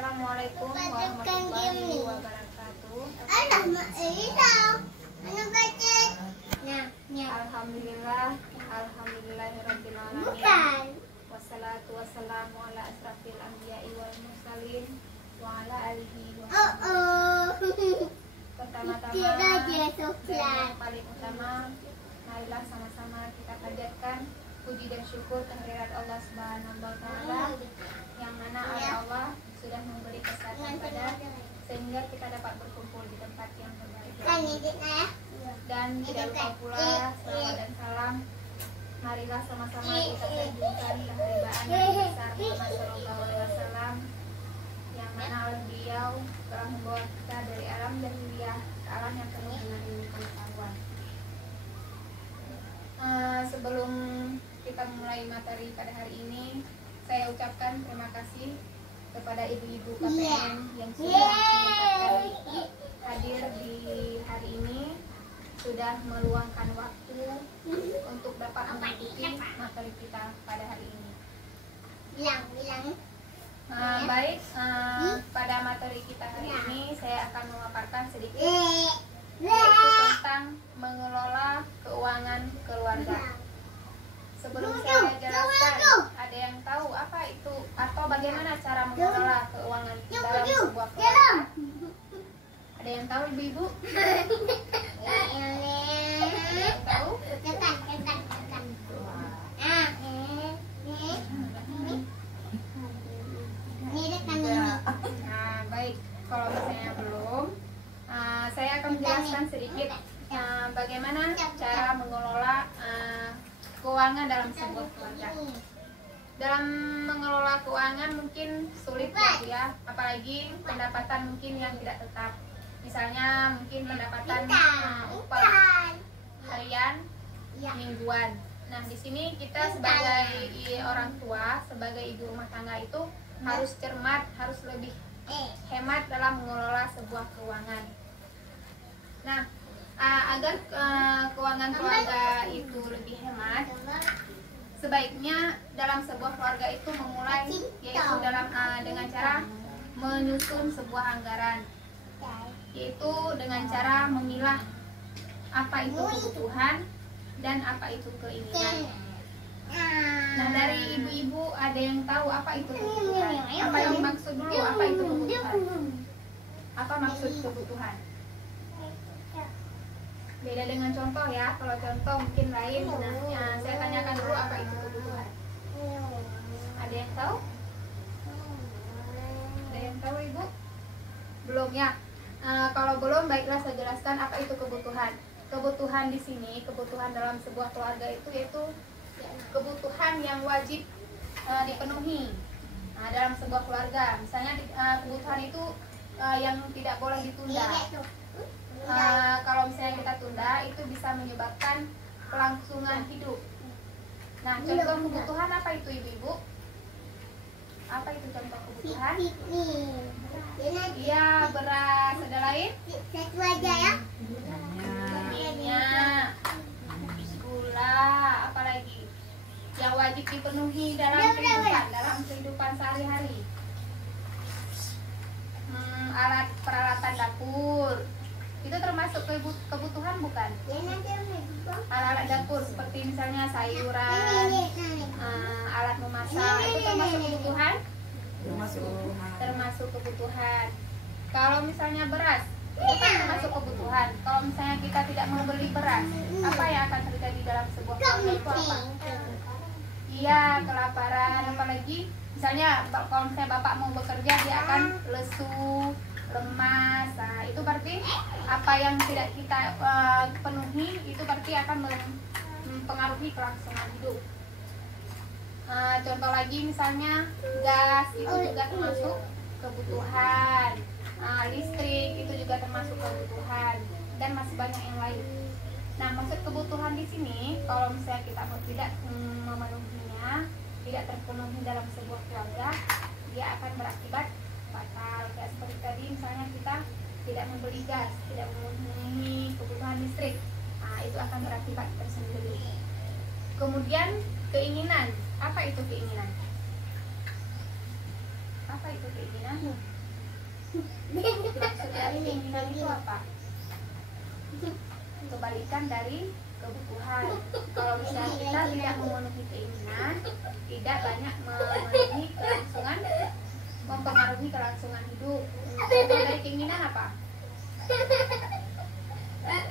Assalamualaikum warahmatullahi wabarakatuh. Alhamdulillahirabbil alamin. Wassalatu wassalamu ala asrafil anbiya'i wal mursalin wa ala alihi wa sahbihi. Pertama-tama dan yang paling utama, marilah sama-sama kita panjatkan puji dan syukur kehadirat Allah Subhanahu wa taala, yang mana Allah sudah memberi kesehatan pada sehingga kita dapat berkumpul di tempat yang berbahagia. Dan tidak lupa pula salawat dan salam, marilah sama-sama kita sanjungkan keharibaan Nabi besar Muhammad SAW, yang mana oleh beliau telah membawa kita dari alam jahiliyah ke alam yang penuh dengan ilmu pengetahuan. Sebelum kita memulai materi pada hari ini, saya ucapkan terima kasih kepada ibu-ibu KPM yang sudah menyempatkan hadir di hari ini, sudah meluangkan waktu untuk dapat mengikuti materi kita pada hari ini. Baik, pada materi kita hari ini saya akan memaparkan sedikit yaitu tentang mengelola keuangan keluarga. Sebelum saya jelaskan, ada yang tahu apa itu atau bagaimana cara mengelola keuangan dalam sebuah keluarga? Ada yang tahu, ibu-ibu? Ada yang tahu? Nah, baik. Kalau misalnya belum, saya akan menjelaskan sedikit bagaimana cara mengelola keuangan dalam sebuah keluarga. Dalam mengelola keuangan mungkin sulit ya, apalagi pendapatan mungkin yang tidak tetap. Misalnya mungkin pendapatan upah harian, mingguan. Nah, di sini kita sebagai orang tua, sebagai ibu rumah tangga itu harus cermat, harus lebih hemat dalam mengelola sebuah keuangan. Nah, agar keuangan keluarga itu lebih hemat, sebaiknya dalam sebuah keluarga itu memulai yaitu dengan cara menyusun sebuah anggaran, yaitu dengan cara memilah apa itu kebutuhan dan apa itu keinginan. Nah, dari ibu-ibu ada yang tahu apa itu kebutuhan? Apa yang dimaksud dulu? Apa itu kebutuhan? Apa maksud kebutuhan? Beda dengan contoh ya. Kalau contoh mungkin lain. Nah, saya tanyakan dulu apa itu kebutuhan. Ada yang tahu? Ada yang tahu, ibu? Belum ya. Kalau belum, baiklah saya jelaskan apa itu kebutuhan. Kebutuhan di sini, kebutuhan dalam sebuah keluarga itu yaitu kebutuhan yang wajib dipenuhi dalam sebuah keluarga. Misalnya kebutuhan itu yang tidak boleh ditunda. Kalau misalnya kita tunda, itu bisa menyebabkan kelangsungan hidup. Nah, contoh kebutuhan apa itu, ibu-ibu? Apa itu contoh kebutuhan? Iya, beras. Ada lain? Satu aja ya. Minyak, gula, apalagi yang wajib dipenuhi dalam kehidupan sehari-hari. Alat peralatan dapur itu termasuk kebutuhan bukan? Alat-alat dapur seperti misalnya sayuran, alat memasak itu termasuk kebutuhan? Termasuk kebutuhan. Kalau misalnya beras itu kan termasuk kebutuhan. Kalau misalnya kita tidak mau beli beras, apa yang akan terjadi dalam sebuah keluarga itu apa? Iya, kelaparan. Apalagi misalnya kalau misalnya bapak mau bekerja, dia akan lesu, lemas. Nah, itu berarti apa yang tidak kita penuhi itu berarti akan mempengaruhi kelangsungan hidup. Contoh lagi misalnya gas itu juga termasuk kebutuhan, listrik itu juga termasuk kebutuhan, dan masih banyak yang lain. Nah, maksud kebutuhan di sini kalau misalnya kita tidak memenuhinya, tidak terpenuhi dalam sebuah keluarga, dia akan berakibat fatal. Kayak seperti tadi misalnya kita tidak membeli gas, tidak memenuhi kebutuhan listrik, itu akan berakibat tersendiri. Kemudian keinginan, apa itu keinginan? Apa itu keinginan? Maksud dari keinginan itu apa? Kebalikan dari kebutuhan. Kalau misalnya kita tidak memenuhi keinginan, tidak banyak memenuhi kelangsungan, mempengaruhi kelangsungan hidup. Contoh dari keinginan apa?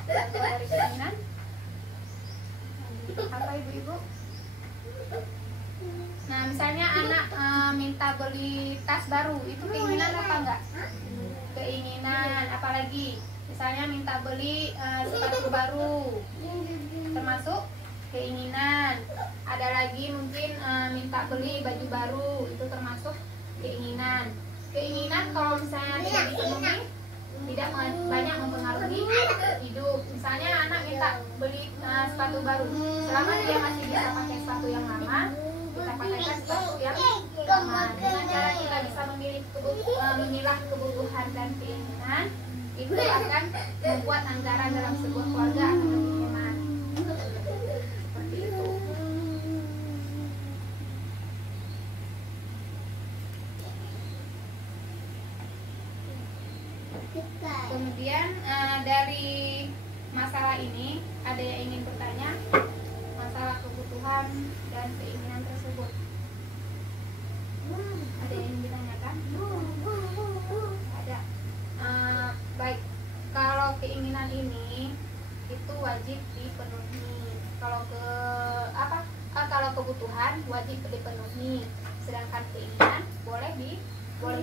Contoh dari keinginan apa ibu-ibu? Nah misalnya anak minta beli tas baru, itu keinginan apa enggak? Keinginan. Apalagi misalnya minta beli sepatu baru, termasuk keinginan. Ada lagi mungkin minta beli baju baru, itu termasuk keinginan. Keinginan kalau misalnya tidak dipenuhi, tidak banyak mempengaruhi hidup. Misalnya anak minta beli sepatu baru, selama dia masih bisa pakai sepatu yang lama, kita pakaikan sepatu yang lama. Dengan cara kita bisa memilah kebutuhan dan keinginan, itu akan membuat anggaran dalam sebuah keluarga akan lebih hemat. Seperti itu. Kemudian dari masalah ini ada yang ingin bertanya masalah kebutuhan dan keinginan tersebut. Ada yang ingin ditanyakan? Ada. Baik, kalau keinginan ini itu wajib dipenuhi. Kalau kebutuhan wajib dipenuhi, sedangkan keinginan boleh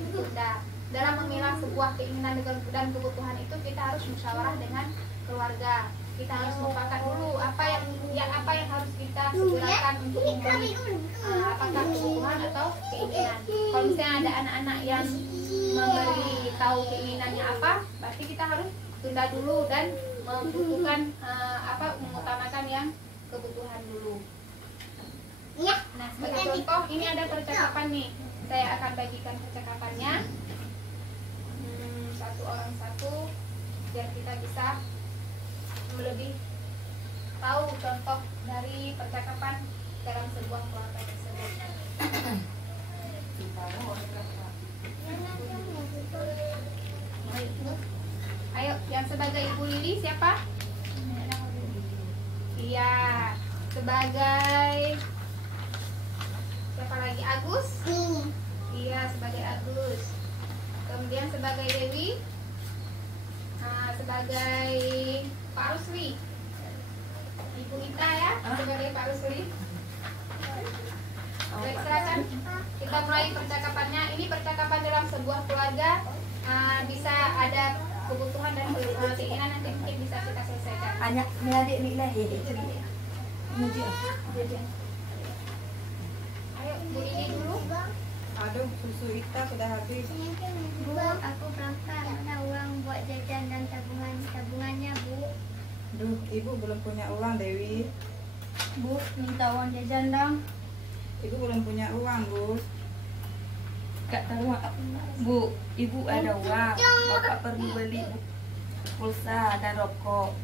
ditunda. Dalam memilah sebuah keinginan dan kebutuhan itu kita harus musyawarah dengan keluarga. Kita harus mufakat dulu apa yang harus kita segerakan untuk memenuhi, apakah kebutuhan atau keinginan. Kalau misalnya ada anak-anak yang memberi tahu keinginannya apa, berarti kita harus tunda dulu dan mengutamakan yang kebutuhan dulu. Nah, sebagai contoh ini ada percakapan nih. Saya akan bagikan percakapannya satu orang satu biar kita bisa lebih tahu contoh dari percakapan dalam sebuah keluarga tersebut. Ayo, yang sebagai Ibu Lili siapa? Iya, sebagai siapa lagi? Agus? Iya, sebagai Agus. Kemudian sebagai Dewi, sebagai Pak Rusli, Ibu Ita ya, sebagai Pak Rusli. Baik, silakan kita mulai percakapannya. Ini percakapan dalam sebuah keluarga, bisa ada kebutuhan dan keinginan nanti mungkin bisa kita selesaikan. Anak adik ni lah Ayo, Bu Lili dulu. Aduh, susu Ita sudah habis. Bu, aku berangkat. Mana uang buat jajan dan tabungannya, Bu? Duh, Ibu belum punya uang, Dewi. Bu, minta uang jajan dong. Ibu belum punya uang, Gus. Kak tahu Bu, Ibu ada uang. Bapak perlu beli pulsa dan rokok.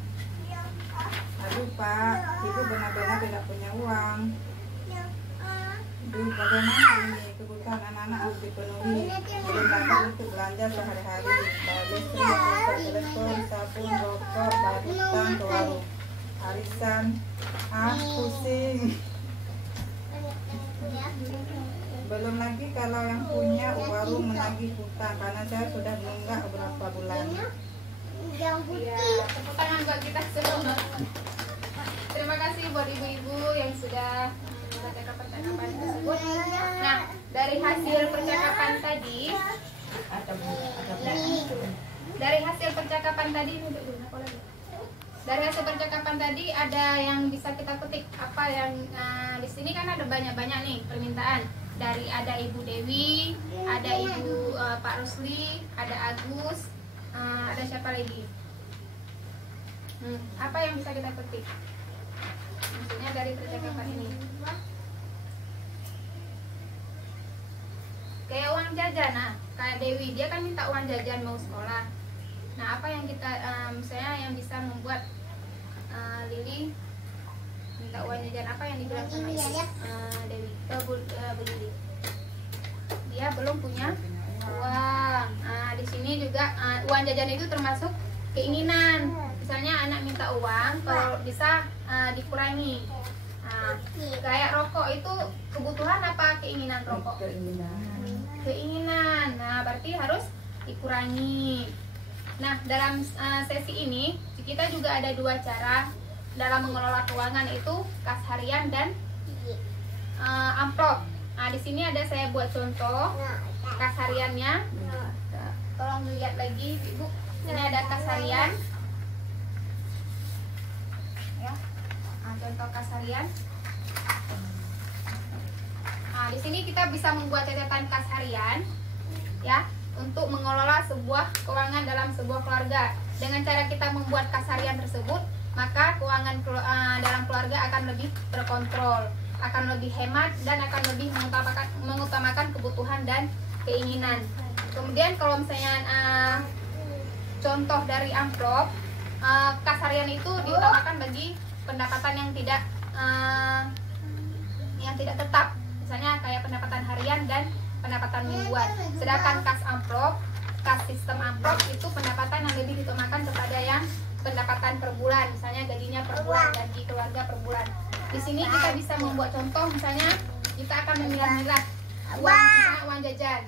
Aduh, Pak, Ibu benar-benar tidak punya uang. Duh, bagaimana ini? Kebutuhan anak-anak harus dipenuhi. Belum lagi untuk belanja sehari-hari. Bayar listrik, pulsa telepon, sabun, rokok, bayar hutang ke warung. Arisan, pusing. Belum lagi kalau yang punya warung menagih hutang karena saya sudah menunggak beberapa bulan. Ya, tepuk tangan buat kita semua. Terima kasih buat ibu-ibu yang sudah membacakan percakapan tersebut. Nah, dari hasil percakapan tadi, dari hasil percakapan tadi, dari hasil percakapan tadi ada yang bisa kita petik. Apa yang di sini kan ada banyak-banyak nih permintaan. Ada Ibu Dewi, ada Ibu Pak Rusli, ada Agus, ada siapa lagi? Apa yang bisa kita petik? Maksudnya dari percakapan ini. Kayak uang jajan, kayak Dewi, dia kan minta uang jajan mau sekolah. Nah, apa yang kita, misalnya yang bisa membuat Lili minta uang jajan, apa yang dibilang sama Dewi, Bu Lili? Dia belum punya uang jajan itu termasuk keinginan. Misalnya anak minta uang, kalau bisa dikurangi. Nah, kayak rokok itu kebutuhan apa keinginan rokok? Keinginan. Nah, berarti harus dikurangi. Nah, dalam sesi ini kita juga ada 2 cara dalam mengelola keuangan, itu kas harian dan amplop. Nah, di sini ada saya buat contoh kas hariannya. Tolong lihat lagi, Ibu. Ini ada kas harian. Ya. Nah, contoh kas harian. Nah, di sini kita bisa membuat catatan kas harian, ya, untuk mengelola sebuah keuangan dalam sebuah keluarga. Dengan cara kita membuat kas harian tersebut, maka keuangan dalam keluarga akan lebih terkontrol, akan lebih hemat, dan akan lebih mengutamakan kebutuhan dan keinginan. Kemudian kalau misalnya contoh dari amplop, kas harian itu diutamakan bagi pendapatan yang tidak tetap, misalnya kayak pendapatan harian dan pendapatan mingguan. Sedangkan kas amplop, kas sistem amplop itu pendapatan yang lebih diutamakan kepada yang pendapatan per bulan, misalnya gajinya per bulan, gaji keluarga per bulan. Di sini kita bisa membuat contoh, misalnya kita akan memilah-milah uang jajan,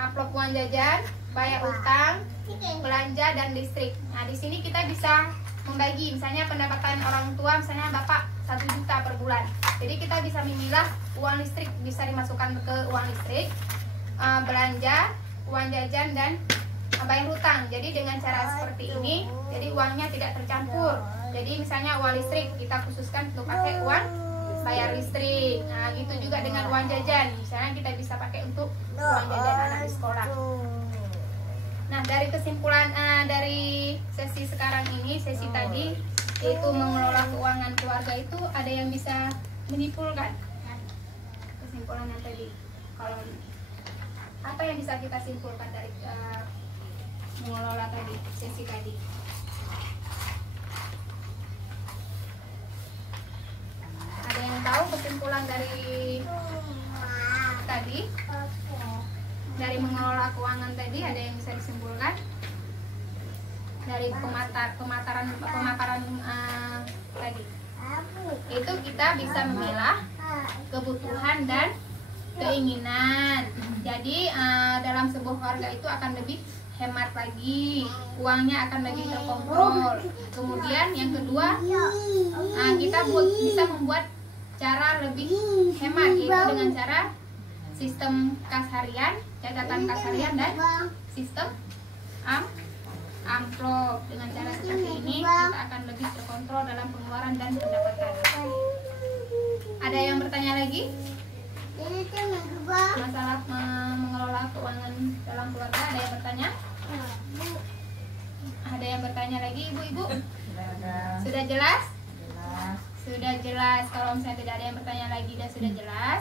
amplop uang jajan, bayar utang, belanja, dan listrik. Nah, di sini kita bisa membagi, misalnya pendapatan orang tua, misalnya bapak 1 juta per bulan. Jadi kita bisa memilah uang listrik, bisa dimasukkan ke uang listrik, belanja, uang jajan, dan bayar hutang. Jadi dengan cara seperti ini, jadi uangnya tidak tercampur. Jadi misalnya uang listrik kita khususkan untuk pakai uang bayar listrik. Nah, gitu juga dengan uang jajan, misalnya kita bisa pakai untuk uang jajan anak di sekolah. Nah, dari kesimpulan dari sesi sekarang ini, sesi tadi, yaitu mengelola keuangan keluarga, itu ada yang bisa menyimpulkan kesimpulan yang tadi. Kalau apa yang bisa kita simpulkan dari mengelola tadi, sesi tadi? Ada yang tahu kesimpulan dari tadi? Dari mengelola keuangan tadi ada yang bisa disimpulkan? Dari pemaparan tadi, itu kita bisa memilah kebutuhan dan keinginan. Jadi dalam sebuah keluarga itu akan lebih hemat lagi, uangnya akan lebih terkontrol. Kemudian yang kedua, kita bisa membuat cara lebih hemat, yaitu dengan cara sistem kas harian, catatan kas harian, dan sistem amplop. Dengan cara seperti ini kita akan lebih terkontrol dalam pengeluaran dan pendapatan. Ada yang bertanya lagi? Masalah mengelola keuangan dalam keluarga, ada yang bertanya? Ada yang bertanya lagi, ibu-ibu? Sudah jelas? Sudah jelas. Kalau misalnya tidak ada yang bertanya lagi dan sudah jelas,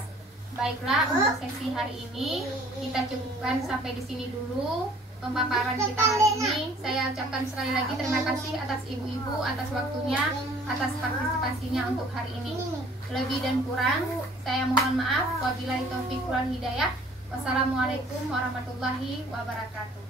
baiklah, untuk sesi hari ini kita cukupkan sampai di sini dulu pemaparan kita hari ini. Saya ucapkan sekali lagi terima kasih atas ibu-ibu, atas waktunya, atas partisipasinya untuk hari ini. Lebih dan kurang saya mohon maaf. Wabillahi taufiq wal hidayah. Wassalamualaikum warahmatullahi wabarakatuh.